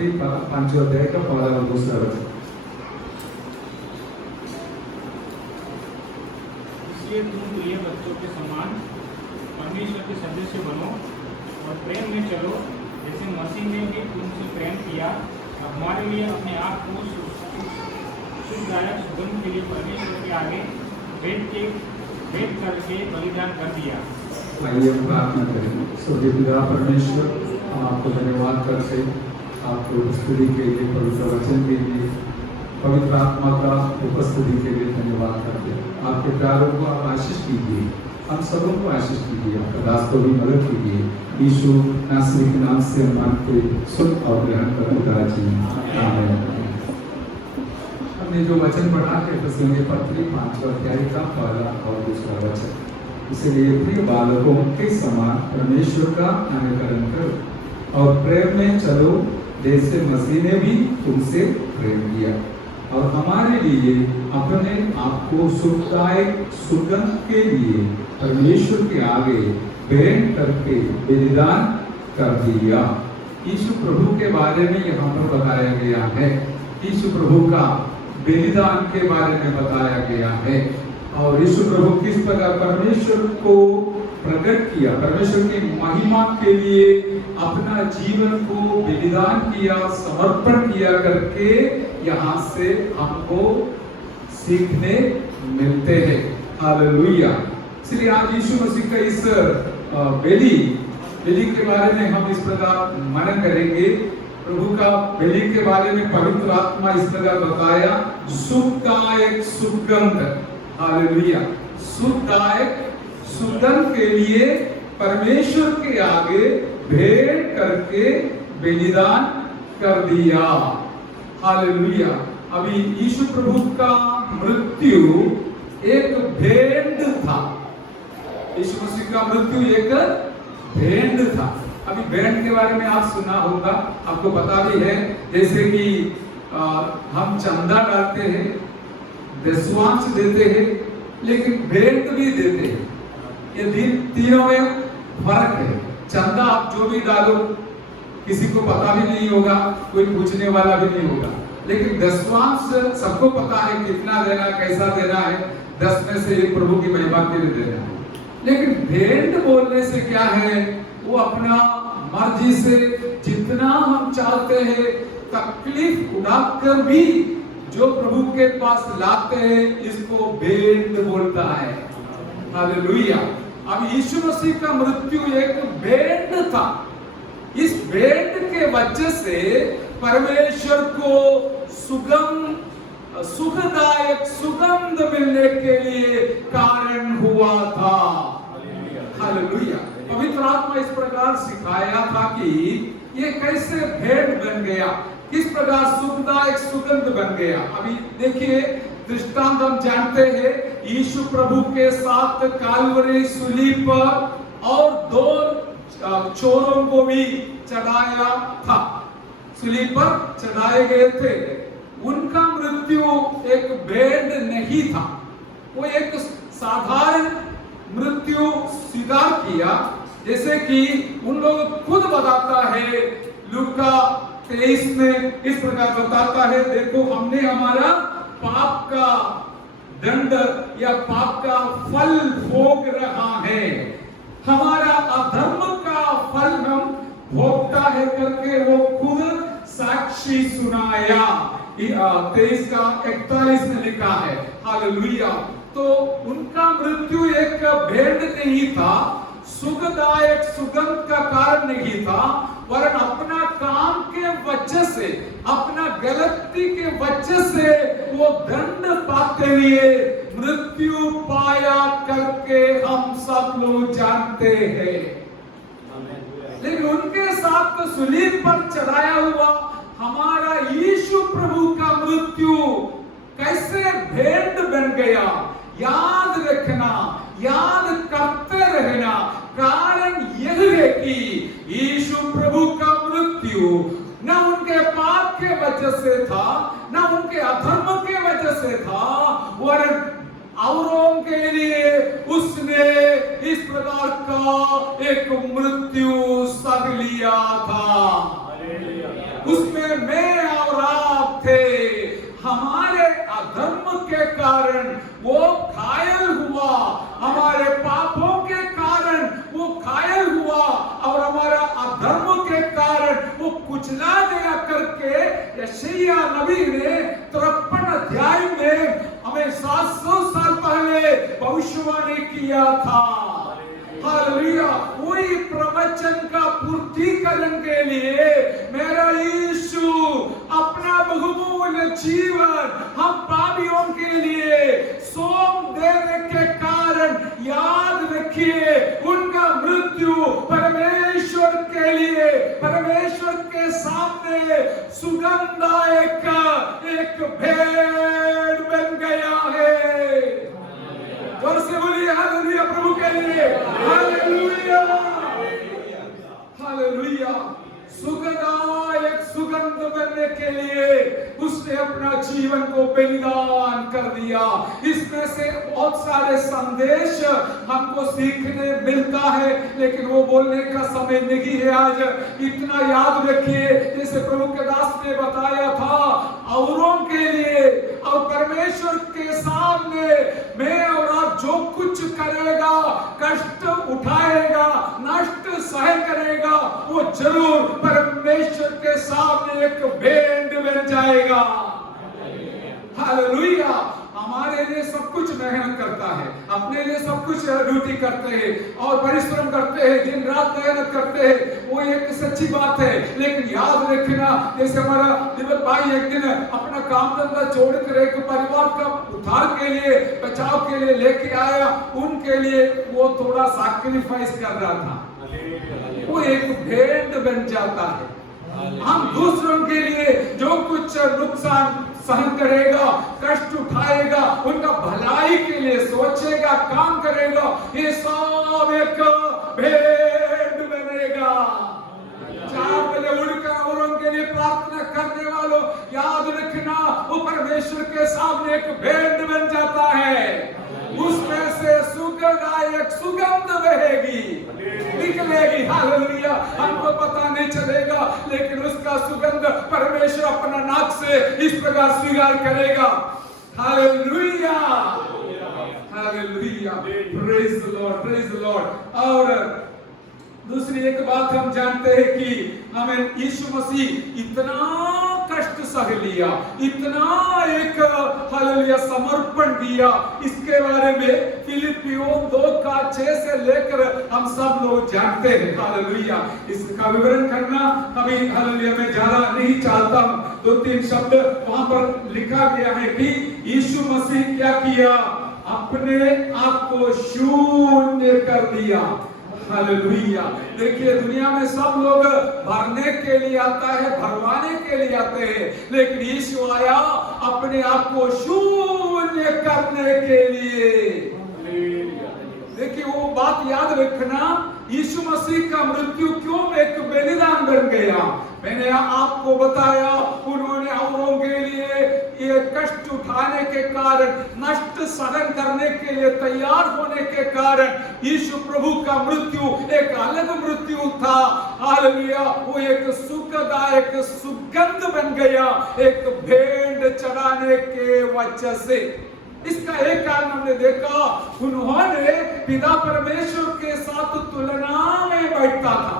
पत्री 5 अध्याय का 15 और 2 वचन। इसलिए तुम प्रिय बच्चों के समान परमेश्वर के सदस्य बनो और प्रेम में चलो, जैसे मसीह ने भी तुमसे प्रेम किया और हमारे लिए अपने आप को सुखदायक सुगंध के लिए परमेश्वर के आगे भेंट करके बलिदान कर दिया। आइए हम प्रार्थना करें। स्वर्गीय पिता परमेश्वर, हम आपको धन्यवाद करते, आपको स्तुति के लिए, पवित्र वचन के लिए, पवित्र आत्मा का उपस्थिति के लिए धन्यवाद करते। आपके प्यारों को आप आशीष कीजिए, हम सबों को आशीष कीजिए, आपका दास को भी मदद कीजिए। यीशु नासरी के नाम से मांगते सुन और ग्रहण कर पिताजी, आमीन। हमने जो वचन पढ़ा के पत्री 5 अध्याय का 1 और 2 वचन, इसलिए प्रिय बालकों के समान परमेश्वर का अनुकरण करो और प्रेम में चलो, जैसे मसीह ने भी तुमसे प्रेम किया और हमारे लिए अपने आप को सुखदायक सुगंध के लिए परमेश्वर के आगे भेंट करके बलिदान कर दिया। यीशु प्रभु के बारे में यहाँ पर बताया गया है, यीशु प्रभु का बलिदान के बारे में बताया गया है। और यीशु प्रभु किस प्रकार परमेश्वर को प्रकट किया, परमेश्वर की महिमा के लिए अपना जीवन को बलिदान किया, समर्पण किया करके यहाँ से हमको सीखने मिलते हैं। हालेलुया। इसलिए आज यीशु मसीह का इस बलि के बारे में हम इस प्रकार मनन करेंगे। प्रभु का बलि के बारे में पवित्र आत्मा इस प्रकार बताया, सुखदायक सुगंध। हालेलुया। सुखदायक सुगंध के लिए परमेश्वर के आगे भेंट करके बलिदान कर दिया। हालेलुया। अभी यीशु प्रभु का मृत्यु एक भेंट था, यीशु मसीह का मृत्यु एक भेंट था। अभी भेंट के बारे में आप सुना होगा, आपको पता भी है, जैसे कि हम चंदा डालते हैं, दशवांश देते हैं, लेकिन भेंट भी देते हैं। ये तीनों में फर्क है। चंदा आप जो भी डालो किसी को पता भी नहीं होगा, कोई पूछने वाला भी नहीं होगा, लेकिन दशवांश सबको पता है कितना देना, कैसा देना है, 10 में से 1 प्रभु की महिमा के लिए देना है। लेकिन भेंट बोलने से क्या है, वो अपना मर्जी से जितना हम चाहते हैं तकलीफ उठाकर भी जो प्रभु के पास लाते हैं, इसको भेंट बोलता है। हालेलुया। अब यीशु मसीह का मृत्यु एक भेंट था। इस भेंट के वजह से परमेश्वर को सुखदायक सुगंध मिलने के लिए कारण हुआ था। हालेलुया। पवित्र आत्मा इस प्रकार सिखाया था कि ये कैसे भेंट बन गया, किस प्रकार सुखदायक सुगंध बन गया। अभी देखिए दृष्टांत हम जानते हैं, यीशु प्रभु के साथ कालवरी सूली पर और 2 चोरों को भी चढ़ाया था, सूली पर चढ़ाए गए थे। उनका मृत्यु एक भेंट नहीं था, वो एक साधारण मृत्यु स्वीकार किया, जैसे कि उन लोग खुद बताता है। लूका 23 में इस प्रकार बताता है, देखो हमने हमारा पाप का दंड या पाप का फल भोग रहा है, हमारा अधर्म का फल हम भोगता है करके वो खुद साक्षी सुनाया। 23 का 41 में लिखा है। हालेलुया। तो उनका मृत्यु एक भेंट नहीं था, सुखदायक सुगंध का कारण नहीं था, वरन अपना काम के वजह से, अपना गलती के वजह से वो दंड पाते हुए मृत्यु पाया करके हम सब लोग जानते हैं। लेकिन उनके साथ तो सूली पर चढ़ाया हुआ हमारा यीशु प्रभु का मृत्यु कैसे भेंट बन गया, याद रखना, याद करते रहना। कारण यह है कि यीशु प्रभु का मृत्यु न उनके पाप के वजह से था, न उनके अधर्म के वजह से था, वरन औरों के लिए उसने इस प्रकार का एक मृत्यु सह लिया था। उसमें मैं और आप थे। हमारे अधर्म के कारण वो घायल हुआ, हमारे पापों के कारण वो घायल हुआ और हमारा अधर्म के कारण वो कुचला गया करके यशायाह नबी ने 53 अध्याय में हमें 700 साल पहले भविष्यवाणी किया था। हालेलुया। वही प्रवचन का पूर्तिकरण के लिए मेरा यीशु अपना बहुमूल्य जीवन हम पापियों के लिए सौंप देने के कारण, याद रखिए, उनका मृत्यु परमेश्वर के लिए, परमेश्वर के सामने सुगंधदायक एक भेंट बन गया है। जोर से बोलिए हालेलुया प्रभु के लिए। Hallelujah, hallelujah. सुगंधदायक सुगंध बनने के लिए उसने अपना जीवन को बलिदान कर दिया। इसमें से बहुत सारे संदेश हमको सीखने मिलता है, लेकिन वो बोलने का समय नहीं है आज। इतना याद रखिए, जैसे प्रभु के दास ने बताया था, औरों के लिए और परमेश्वर के सामने मैं और आप जो कुछ करेगा, कष्ट उठाएगा, नष्ट सहन करेगा, वो जरूर परमेश्वर के सामने एक भेंट बन जाएगा। हालेलुया। हमारे लिए सब कुछ मेहनत करता है, अपने लिए सब कुछ ड्यूटी करते हैं और परिश्रम करते हैं, दिन रात मेहनत करते हैं, वो एक सच्ची बात है। लेकिन याद रखना, जैसे हमारा दिवस भाई एक दिन अपना काम धंधा छोड़कर एक परिवार का उद्धार के लिए, बचाव के लिए लेके आया, उनके लिए वो थोड़ा सैक्रिफाइस कर रहा था, वो एक भेंट बन जाता है। हम दूसरों के लिए जो कुछ नुकसान सहन करेगा, कष्ट उठाएगा, उनका भलाई के लिए सोचेगा, काम करेगा, ये सब एक भेंट बनेगा। 4 बजे उठकर औरों के लिए प्रार्थना करने वालों, याद रखना, वो परमेश्वर के सामने एक भेंट बन जाता है। उसमें से सुगंधदायक सुगंध बहेगी, निकलेगी। हालेलुया। हमको पता नहीं चलेगा, लेकिन उसका सुगंध परमेश्वर अपना नाक से इस प्रकार स्वीकार करेगा। Hallelujah, hallelujah. Praise the Lord, praise the Lord. और दूसरी एक बात हम जानते हैं कि हमें यीशु मसीह इतना कष्ट सह लिया, इतना एक हालेलुया समर्पण दिया, इसके बारे में फिलिपियों 2:6 से लेकर हम सब लोग जानते हैं। हालेलुया। इसका विवरण करना अभी हालेलुया में ज्यादा नहीं चाहता हूं। 2-3 शब्द वहां पर लिखा गया है कि यीशु मसीह क्या किया, अपने आप को शून्य कर दिया। हालेलुया। देखिए, दुनिया में सब लोग भरने के लिए आता है, भरवाने के लिए आते हैं, लेकिन यीशु आया अपने आप को शून्य करने के लिए। देखिए, वो बात याद रखना, यीशु मसीह का मृत्यु क्यों एक बलिदान बन गया। मैंने आपको बताया, उन्होंने औरों के लिए ये कष्ट उठाने के कारण, नष्ट सहन करने के लिए तैयार होने के कारण यीशु प्रभु का मृत्यु एक अलग मृत्यु था। हालेलुया। वो एक सुखदायक सुगंध बन गया, एक भेंट चढ़ाने के वजह से। इसका एक कारण हमने देखा, उन्होंने पिता परमेश्वर के साथ तुलना में बैठता था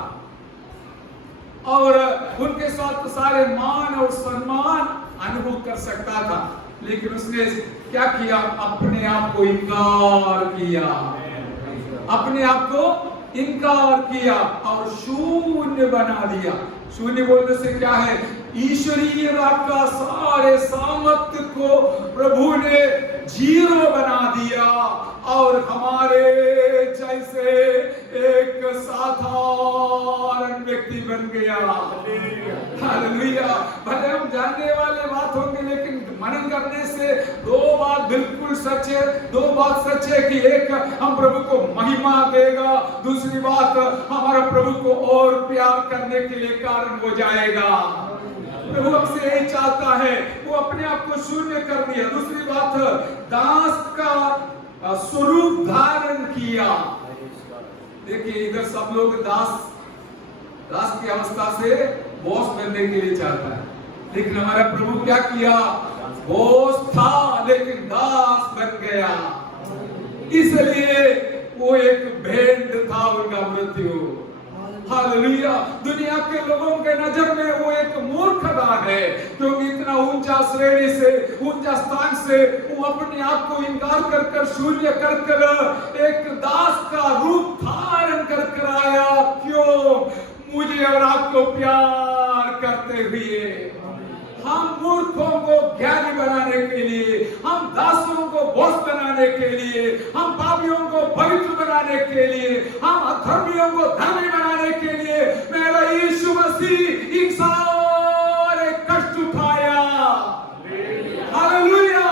और उनके साथ सारे मान और सम्मान अनुभव कर सकता था, लेकिन उसने क्या किया, अपने आप को इनकार किया, अपने आप को इनकार किया और शून्य बना दिया। शून्य बोलने से क्या है, ईश्वरीय का सारे सामर्थ्य को प्रभु ने जीरो बना दिया और हमारे जैसे एक साधारण व्यक्ति बन गया। हालेलुया। भले हम जानने वाले बात होंगे, लेकिन मनन करने से 2 बात बिल्कुल सच है। 2 बात सच है कि एक, हम प्रभु को महिमा देगा, दूसरी बात, हमारा प्रभु को और प्यार करने के लिए कारण हो जाएगा। प्रभु हमसे यही चाहता है, वो अपने आप को शून्य कर दिया। दूसरी बात, दास का स्वरूप धारण किया। देखिए, इधर सब लोग दास की अवस्था से बॉस बनने के लिए चाहता है, लेकिन हमारा प्रभु क्या किया? बॉस था लेकिन दास बन गया। इसलिए वो एक भेंट था उनका मृत्यु। हालेलुया। दुनिया के लोगों के नजर में वो एक मूर्खता है, क्योंकि इतना ऊंचा श्रेणी से, ऊंचा स्थान से वो अपने आप को इनकार कर कर, शून्य कर कर एक दास का रूप धारण कर कर आया। क्यों? मुझे और आपको प्यार करते हुए। हम मूर्खों को ज्ञानी बनाने के लिए, हम दासों को बॉस बनाने के लिए, हम पापियों को पवित्र बनाने के लिए, हम अधर्मियों को धर्मी बनाने के लिए मेरा यीशु मसीह इन सारे कष्ट उठाया। हालेलुया।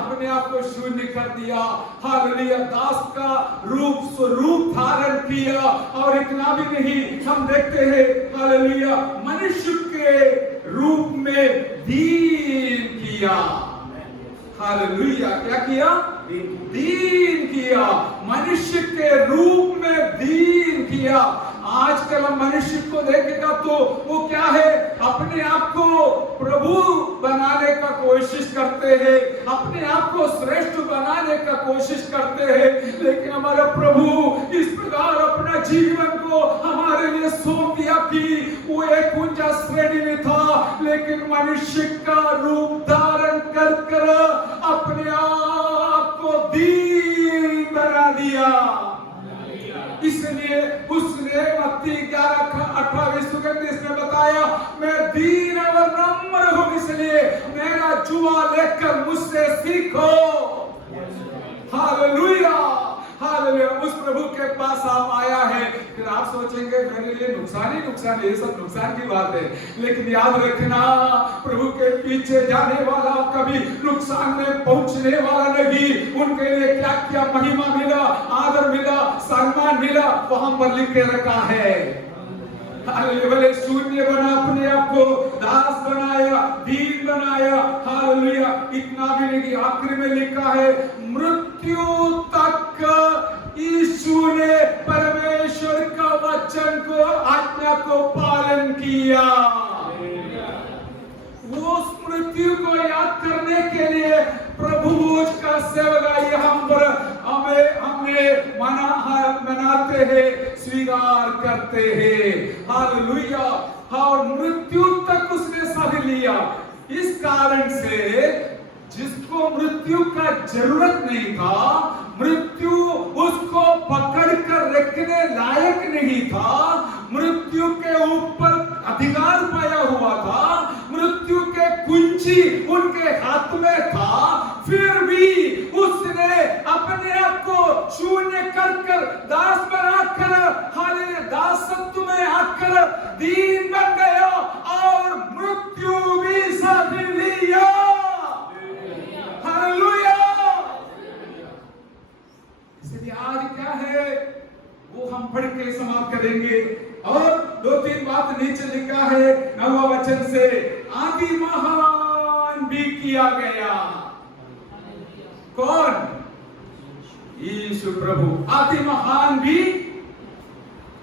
अपने आप को शून्य कर दिया। हालेलुया। दास का स्वरूप धारण किया। और इतना भी नहीं, हम देखते हैं हालेलुया, मनुष्य के रूप में दीन किया। हालेलुया। क्या किया? दीन किया। मनुष्य के रूप में दीन किया। आजकल हम मनुष्य को देखेगा तो वो क्या है? अपने आप को प्रभु बनाने का कोशिश करते हैं, अपने आप को श्रेष्ठ बनाने का कोशिश करते हैं। लेकिन हमारा प्रभु इस प्रकार अपना जीवन को हमारे लिए सौंप दिया कि वो एक ऊंचा श्रेणी में था, लेकिन मनुष्य का रूप धारण कर कर अपने आप को दीन बना दिया। इसलिए उसने मत्ती 11:28 में बताया, मैं दीन और नम्र हूं, इसलिए मेरा जुआ लेकर मुझसे सीखो। हालेलुया। हालेलुया। उस प्रभु के पास आप आया है, फिर आप सोचेंगे मेरे लिए नुकसान ही नुकसान है, ये सब नुकसान की बात है। लेकिन याद रखना, प्रभु के पीछे जाने वाला कभी नुकसान में पहुंचने वाला नहीं। उनके लिए क्या क्या महिमा मिला, आदर मिला, सम्मान मिला, वहां पर लिख के रखा है। हालेलुया। शून्य बना, अपने आप को दास बनाया, दीन बनाया। हालेलुया। इतना भी नहीं, आखिर में लिखा है, मृत्यु तक यीशु ने परमेश्वर का वचन को, आज्ञा को पालन किया। वो मृत्यु को याद करने के लिए प्रभु का सेवकाई हमने मनाते हैं, स्वीकार करते हैं। हालेलुया। और मृत्यु तक उसने सह लिया। इस कारण से जिसको मृत्यु का जरूरत नहीं था, मृत्यु उसको पकड़ कर रखने लायक नहीं था, मृत्यु के ऊपर अधिकार पाया हुआ था, मृत्यु के कुंजी उनके हाथ में था, फिर भी उसने अपने आप को शून्य कर दास बनाकर, हालेलुया, दासत्व में आकर दीन बन गया और मृत्यु भी सह लिया। हालेलुया। इसलिए आज क्या है वो हम पढ़ के समाप्त करेंगे। और 2-3 बात नीचे लिखा है 9वां वचन से, आदि महान भी किया गया। कौन? यीशु प्रभु। आदि महान भी।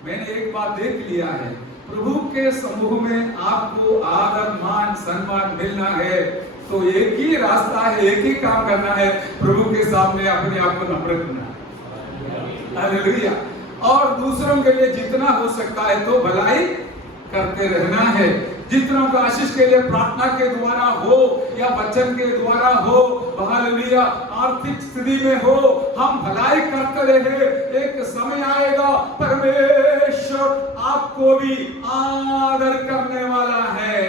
मैंने एक बात देख लिया है, प्रभु के समूह में आपको आदर, मान, सम्मान मिलना है तो एक ही रास्ता है, एक ही काम करना है, प्रभु के सामने अपने आप को नम्र करना है। हालेलुया। और दूसरों के लिए जितना हो सकता है तो भलाई करते रहना है। जितना का आशीष के लिए प्रार्थना के द्वारा हो या वचन के द्वारा हो, हालेलुया, आर्थिक स्थिति में हो, हम भलाई करते रहे। एक समय आएगा परमेश्वर आपको भी आदर करने वाला है।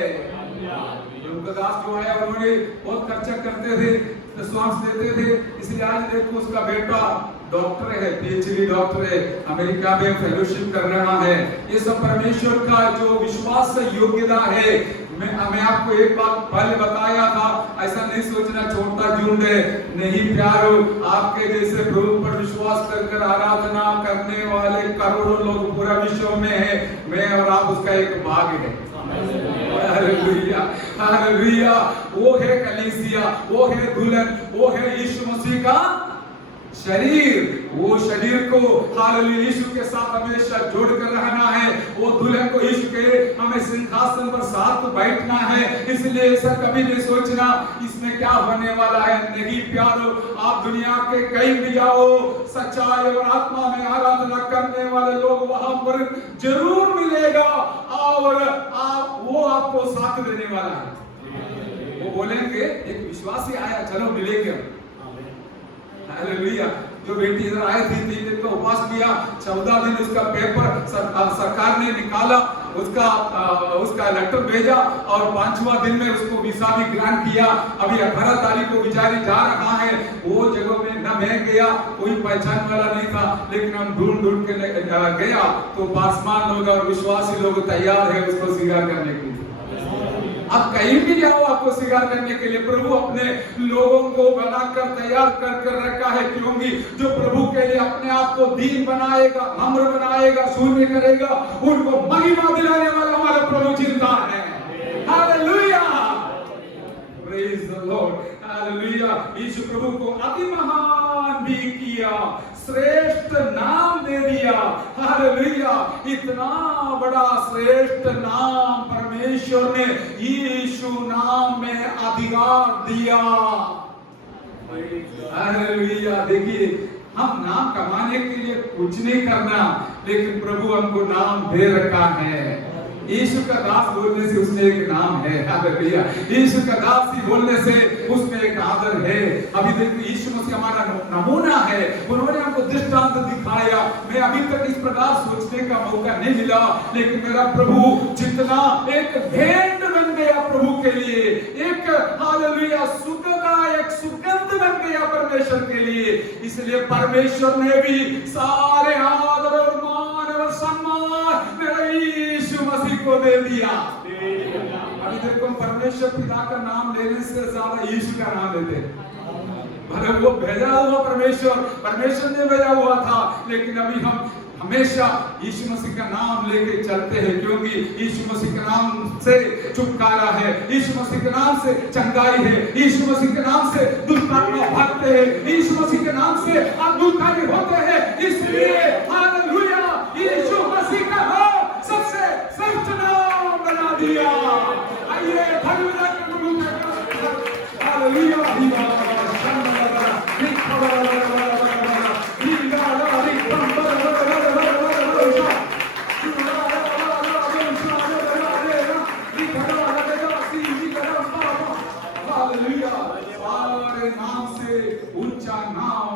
दास जो है उन्होंने बहुत खर्चा करते थे, विश्वास देते थे, इसलिए आज देखो उसका बेटा डॉक्टर है, पीएचडी डॉक्टर है, अमेरिका में फेलोशिप कर रहा है। ये सब परमेश्वर का जो विश्वास से योग्यता है। मैं आपको एक बात पहले बताया था, ऐसा नहीं सोचना छोटा झुंड है, नहीं प्यारो, आपके जैसे प्रभु पर विश्वास कर आराधना करने वाले करोड़ों लोग पूरा विश्व में है। मैं और आप उसका एक भाग है। हालेलुया। हालेलुया। वो है कलीसिया, वो है दुल्हन, वो है यीशु मसीह का शरीर, वो शरीर को हालेलुया यीशु के साथ हमेशा जोड़ कर रहना है। वो दुल्हन को यीशु के हमें सिंहासन पर साथ बैठना है। इसलिए ऐसा कभी नहीं सोचना इसमें क्या होने वाला है। नहीं प्यारो, आप दुनिया के कहीं भी जाओ, सच्चाई और आत्मा में आराधना करने वाले लोग वहां पर जरूर मिलेगा और वो आपको साथ देने वाला है। वो बोलेंगे एक विश्वासी आया, चलो मिलेंगे। हालेलुया। जो बेटी इधर आई थी 3 दिन का उपवास किया, 14 दिन उसका पेपर सरकार ने निकाला, उसका लेटर भेजा और 5वां दिन में उसको वीसा भी ग्रांट किया। अभी 18 तारीख को बेचारी जा रहा है। वो जगह में न मैं गया, कोई पहचान वाला नहीं था, लेकिन हम ढूंढ के गया तो पासवान लोग और विश्वासी लोग तैयार है उसको स्वीकार करने के लिए। आप कहीं भी जाओ, आपको स्वीकार करने के लिए प्रभु अपने लोगों को बनाकर तैयार कर रखा है। क्योंकि जो प्रभु के लिए अपने आप को दीन बनाएगा, नम्र बनाएगा, शून्य करेगा, उनको महिमा दिलाने वाला हमारा प्रभु जिंदा है। Hallelujah, praise the lord, hallelujah. Yeshu प्रभु को अति महान भी किया, श्रेष्ठ नाम दे दिया। हालेलुया, इतना बड़ा श्रेष्ठ नाम परमेश्वर ने यीशु नाम में अधिकार दिया। हालेलुया। देखिए, हम नाम कमाने के लिए कुछ नहीं करना, लेकिन प्रभु हमको नाम दे रखा है। यीशु का दास बोलने से उसमें एक नाम है। हालेलुया। यीशु का दास ही बोलने से उसमें एक आदर है। अभी देखिए, यीशु मसीह हमारा नमूना है। उन्होंने हमको दृष्टांत दिखाया। मैं अभी तक इस प्रकार सोचने का मौका नहीं मिला, लेकिन मेरा प्रभु जितना एक भेंट बन गया प्रभु के लिए, एक हालेलुया सुगंध बन गया परमेश्वर के लिए। इसलिए परमेश्वर ने भी सारे आदर और मान और सम्मान मेरे यीशु मसीह को दे दिया। अभी देखो, परमेश्वर पिता का नाम लेने से ज्यादा यीशु का नाम लेते। भले वो भेजा हुआ परमेश्वर ने भेजा हुआ था, लेकिन अभी हम हमेशा यीशु मसीह का नाम लेके चलते हैं। क्योंकि यीशु मसीह के नाम से छुटकारा है, यीशु मसीह के नाम से चंगाई है, यीशु मसीह के नाम से दुष्ट आत्मा भागते हैं, यीशु मसीह के नाम से अद्भुत कार्य होते हैं। इसलिए हालेलुया, यीशु मसीह का नाम सबसे श्रेष्ठ नाम बना दिया। आइए हालेलुया के प्रभु का हालेलुया।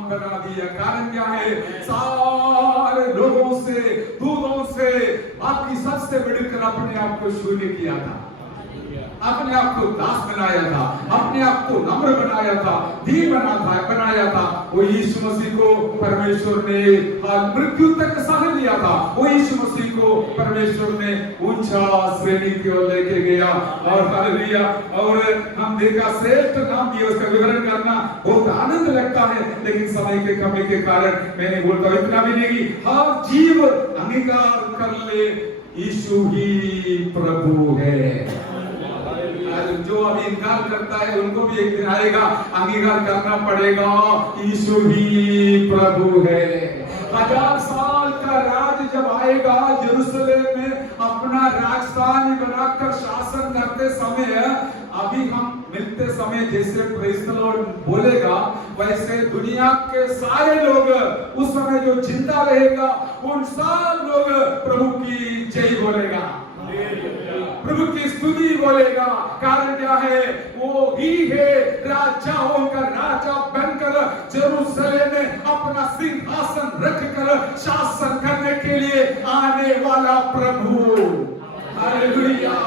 बना दिया। कारण क्या है? सारे लोगों से, दूधों से, बाकी सबसे बढ़कर अपने आप को शून्य किया था, अपने आप को दास बनाया था, अपने आप को नम्र बनाया था, दीन बनाया था। वो यीशु मसीह को परमेश्वर ने मृत्यु तक सह लिया था। वो यीशु मसीह को परमेश्वर ने ऊंचा श्रेणी की ओर लेके गया। और हालेलुया, और हम देखा श्रेष्ठ नाम दिया। उसका विवरण करना बहुत आनंद लगता है, लेकिन समय के कमी के कारण मैं नहीं बोलता। इतना भी नहीं, हर जीव अंगीकार कर ले यीशु ही प्रभु है। जो अभी इनकार करता है उनको भी एक दिन आएगा, अंगीकार करना पड़ेगा, यीशु ही प्रभु है। 1000 साल का राज जब आएगा, यरूशलेम में अपना राजधानी बनाकर शासन करते समय, अभी हम मिलते समय जैसे प्रेज़ द लॉर्ड बोलेगा, वैसे दुनिया के सारे लोग उस समय जो जिंदा रहेगा, उन सब लोग प्रभु की जय बोलेगा, प्रभु की स्तुति बोलेगा। कारण क्या है? वो ही है राजाओं का राजा बनकर यरूशलेम में अपना सिंहासन रखकर शासन करने के लिए आने वाला प्रभु। Hallelujah,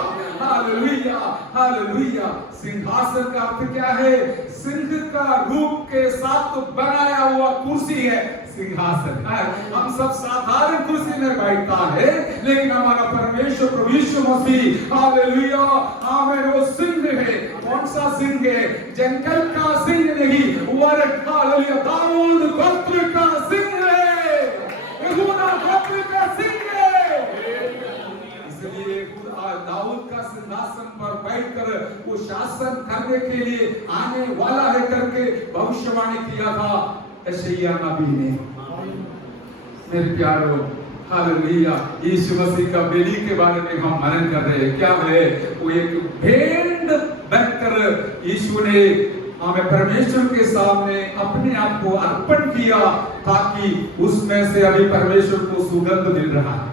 hallelujah, hallelujah. सिंहासन का अर्थ क्या है? सिंह का रूप के साथ बनाया हुआ कुर्सी है सिंहासन। हम सब साधारण कुर्सी में बैठता है, लेकिन हमारा परमेश्वर प्रभु यीशु मसीह, हालेलुया, आमीन, वो सिंह है। कौन सा सिंह है? जंगल का सिंह नहीं, वरन हालेलुया दाऊद गोत्र का सिंह है, यहूदा गोत्र का सिंह है। इसलिए दाऊद का सिंहासन पर बैठकर वो शासन करने के लिए आने वाला है करके भविष्यवाणी किया था। यशायाह नबी ने। मेरे प्यारों, हालेलुया, यीशु मसीह का बेली के बारे में हम मनन कर रहे हैं। क्या है वो? एक भेंट बनकर यीशु ने हमें परमेश्वर के सामने अपने आप को अर्पण किया, ताकि उसमें से अभी परमेश्वर को सुगंध मिल रहा है।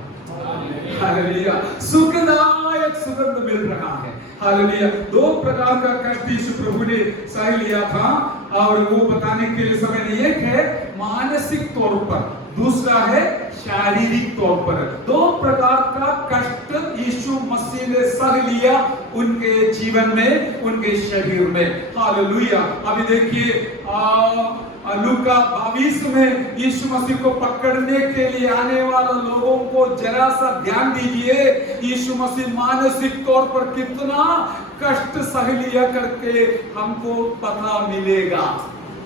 हालेलुया, सुखदायक सुगंध मिल रहा है। हालेलुया, 2 प्रकार का कष्ट यीशु प्रभु ने सह लिया था, और वो बताने के लिए समय नहीं। एक है मानसिक तौर पर, दूसरा है शारीरिक तौर पर। 2 प्रकार का कष्ट यीशु मसीह ने सह लिया उनके जीवन में, उनके शरीर में। हालेलुया। अभी देखिए लूका 22 में यीशु मसीह को पकड़ने के लिए आने वाले लोगों को जरा सा ध्यान दीजिए। यीशु मसीह मानसिक तौर पर कितना कष्ट सह लिया करके हमको पता मिलेगा।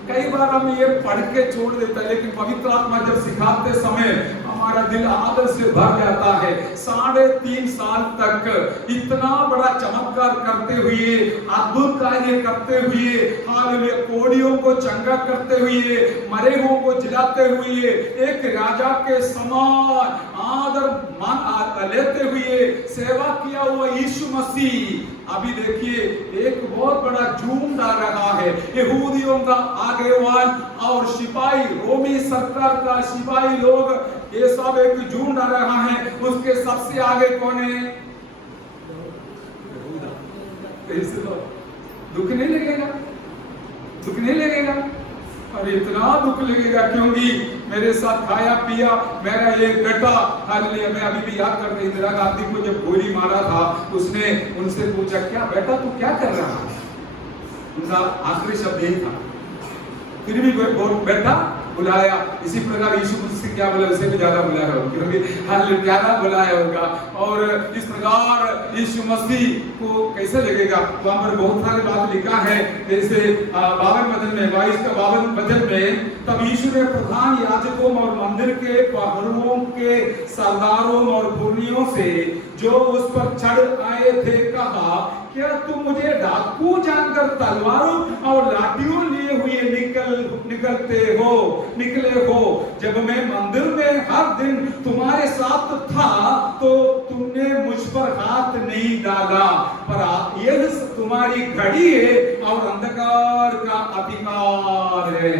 कई बार हम ये पढ़ के छोड़ देते हैं, लेकिन पवित्र आत्मा जब सिखाते समय हमारा दिल आदर से भर जाता है। 3.5 साल तक इतना बड़ा चमत्कार करते हुए, अद्भुत कार्य करते हुए, हालेलुया, कोढ़ियों को चंगा करते हुए, मरे हुओं को जिलाते हुए, एक राजा के समान आदर मान लेते हुए सेवा किया हुआ यीशु मसीह अभी देखिए एक बहुत बड़ा झुंड आ रहा है। यहूदियों का आगेवान और सिपाही, रोमी सरकार का सिपाही लोग, ये सब एक झुंड आ रहा है। उसके सबसे आगे कौन है? दुख नहीं लगेगा? दुख नहीं लगेगा? और इतना दुख लगेगा क्योंकि मेरे साथ खाया पिया मेरा ये बेटा, हालेलुया। मैं अभी भी याद कर रही, इंदिरा गांधी को जब गोली मारा था, उसने उनसे पूछा, क्या बेटा तू क्या कर रहा है? उनका आखिरी शब्द यही था। फिर भी बेटा बुलाया। इसी प्रकार यीशु मसीह क्या बोला, उसे भी ज्यादा बुलाया होगा, क्योंकि हालेलुया ज्यादा बुलाया होगा। और इस प्रकार यीशु मसीह को कैसे लगेगा? वहां पर बहुत सारी बात लिखा है, जैसे 52 वचन में, 22 का 52 वचन में, तब यीशु ने प्रधान याजकों और मंदिर के पहरुओं के सरदारों और पुरनियों से जो उस पर चढ़ आए थे कहा, क्या तुम मुझे डाकू जानकर तलवारों और लाठियों लिए हुए निकले हो? जब मैं मंदिर में हर दिन तुम्हारे साथ था तो तुमने मुझ पर हाथ नहीं डाला, पर यह तुम्हारी घड़ी है और अंधकार का अधिकार है।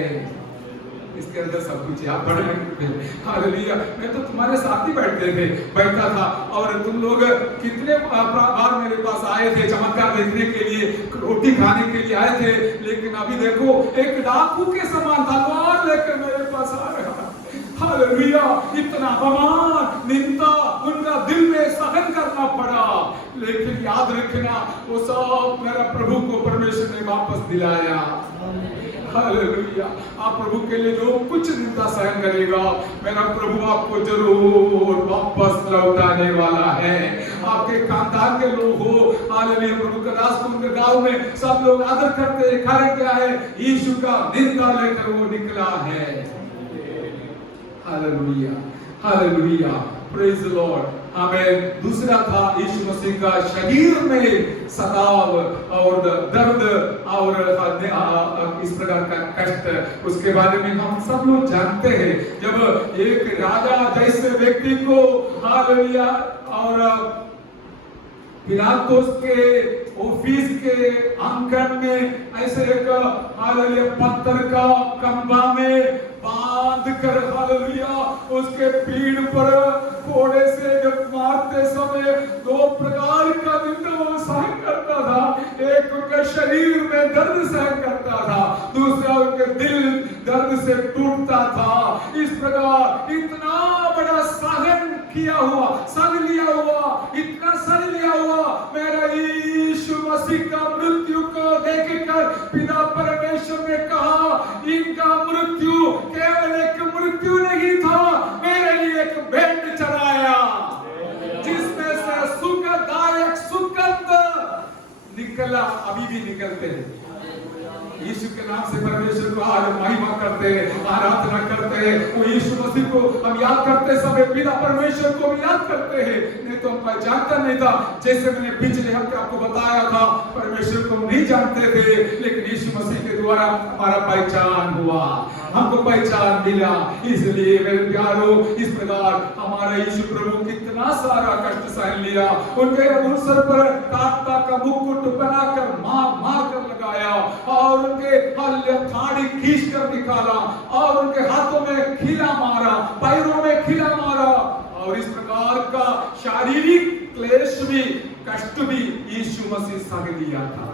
इसके अंदर सब कुछ आप पढ़ लेंगे। हालेलुया। मैं तो तुम्हारे साथ ही बैठा था, और तुम लोग कितने बार मेरे पास आए थे चमत्कार देखने के लिए, रोटी खाने के लिए आए थे, लेकिन अभी देखो एक डाकू के समान तलवार लेकर मेरे पास आ रहा है। हालेलुया। इतना अपमान, निंदा उनका दिल में सहन करना पड़ा, लेकिन याद रखना वो सब मेरा प्रभु को परमेश्वर ने वापस दिलाया। हालेलुया। आप प्रभु के लिए जो कुछ निंदा सहन करेगा, मेरा प्रभु आपको जरूर वापस लौटाने वाला है। आपके खानदान के लोग हो, हालेलुया, प्रभु का दास उनके गांव में सब लोग आदर करते हैं। कारण क्या है? यीशु का निंदा लेकर वो निकला है। Hallelujah, hallelujah, praise the Lord. हमें दूसरा था यीशु मसीह का शरीर में सताव और दर्द और इस प्रकार का कष्ट, उसके बारे में हम सब लोग जानते हैं। जब एक राजा जैसे व्यक्ति को, हालेलुया, और पिलातुस के ऑफिस के आंगन में ऐसे एक, हालेलुया, पत्थर का खंभा में बांध कर, हालेलुया, उसके पीठ पर कोड़े से जब मारते समय 2 प्रकार का निंदा वो सहन करता था। एक उनके शरीर में दर्द सहन करता था, दूसरा उनके दिल दर्द से टूटता था। इस प्रकार इतना बड़ा सहन किया हुआ, सह लिया हुआ, इतना सह लिया हुआ मेरा यीशु मसीह का मृत्यु को देखकर पिता परमेश्वर ने कहा, इनका मृत्यु केवल एक मृत्यु नहीं था, मेरे लिए एक भेंट चढ़ाया, जिसमें से सुखदायक सुगंध निकला। अभी भी निकलते हैं। यीशु के नाम से परमेश्वर को आज महिमा करते हैं, आराधना करते हैं। वो यीशु मसीह को हम याद करते समय पिता परमेश्वर को भी याद करते हैं। नहीं तो हम पहचानता नहीं था। जैसे मैंने पिछले हफ्ते आपको बताया था, परमेश्वर को नहीं जानते थे, लेकिन यीशु मसीह के द्वारा हमारा पहचान हुआ। हमको पहचान मिला। इसलिए मेरे प्यारो, इस प्रकार हमारा यीशु प्रभु कितना सारा कष्ट सहन लिया। उनके सर पर कांटा का मुकुट बनाकर मार कर लगाया और उनके थाड़ी खींच कर निकाला और उनके हाथों में खिला मारा, पैरों में खिला मारा और इस प्रकार का शारीरिक क्लेश भी, कष्ट भी यीशु मसीह सह लिया था।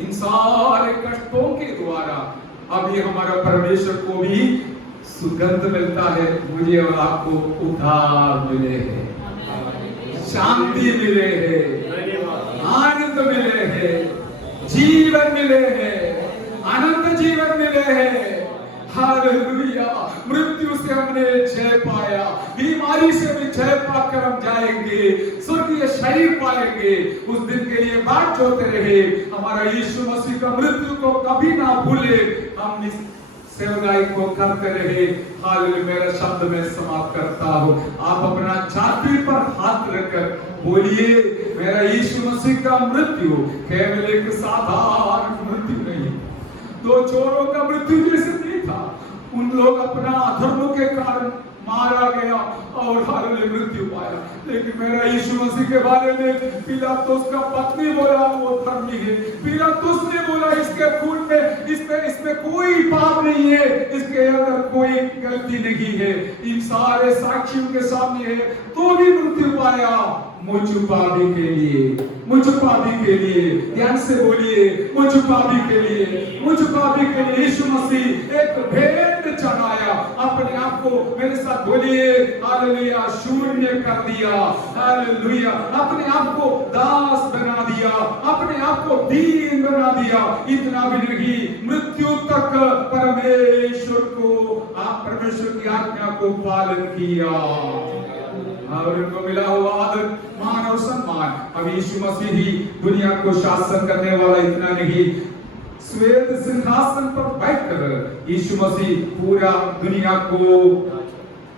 इन सारे कष्टों के द्वारा अभी हमारा परमेश्वर को भी सुगंध मिलता है। मुझे और आपको उद्धार मिले हैं, शांति मिले हैं, आनंद मिले हैं, जीवन मिले हैं, अनंत जीवन मिले हैं। हालेलुया। मृत्यु से हमने जय पाया, बीमारी से भी जय पाकर हम जाएंगे, स्वर्गीय शरीर पाएंगे। उस दिन के लिए बाट जोते रहे। हमारा यीशु मसीह का मृत्यु को कभी ना भूले, हम इस सेवकाई को करते रहे। हालेलुया। मेरा शब्द में समाप्त करता हूँ। आप अपना छाती पर हाथ रखकर बोलिए, मेरा यीशु मसीह का मृत्यु केवल एक साधारण मृत्यु नहीं, दो चोरों का मृत्यु जैसे नहीं था। उन लोग अपना अधर्मों के कारण मारा गया और हालेलुया मृत्यु पाया, लेकिन मेरा यीशु मसीह के बारे में पिलातुस का पत्नी बोला वो धर्मी है। पिलातुस ने बोला इसके खून में इसमें कोई पाप नहीं है, इसके अंदर कोई गलती नहीं है। इन सारे साक्षियों के सामने है तो भी मृत्यु पाया। मुझ पापी के लिए, मुझ पापी के लिए, ध्यान से बोलिए, मुझ पापी के लिए, मुझ पापी के लिए यीशु मसीह एक भेंट चढ़ाया। अपने आप को मेरे साथ बोलिए, हालेलुया, शून्य कर दिया। हालेलुया। अपने आप को दास बना दिया, अपने आप को दीन बना दिया। इतना भी नहीं, मृत्यु तक परमेश्वर की आज्ञा को पालन किया और उनको मिला हुआ आदर, मान और सम्मान। अब यीशु मसीह ही दुनिया को शासन करने वाला, इतना नहीं, श्वेत सिंहासन पर बैठकर यीशु मसीह पूरा दुनिया को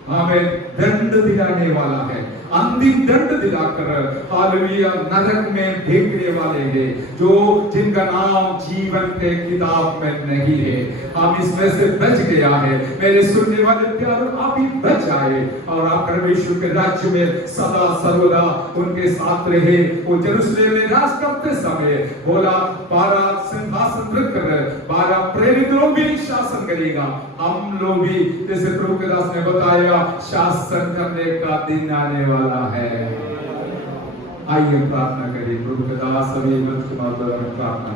हमें दंड दिलाने वाला है, अंतिम दंड दिलाकर हालेलुया नरक में फेंकने वाले हैं, जो जिनका नाम जीवन के किताब में नहीं है। हम इसमें से बच गया है। मेरे सुनने वाले प्यारे, आप भी बच जाए और आप परमेश्वर के राज्य में सदा सर्वदा उनके साथ रहे। वो यरूशलेम में राज करते समय बोला 12 सिंहासन रखकर 12 प्रेरित लोग भी शासन करेगा। हम लोग भी जैसे प्रभु के दास ने बताया शासन करने का दिन आने वाला है। आइए प्रार्थना करिए। प्रभु के दास सभी प्रार्थना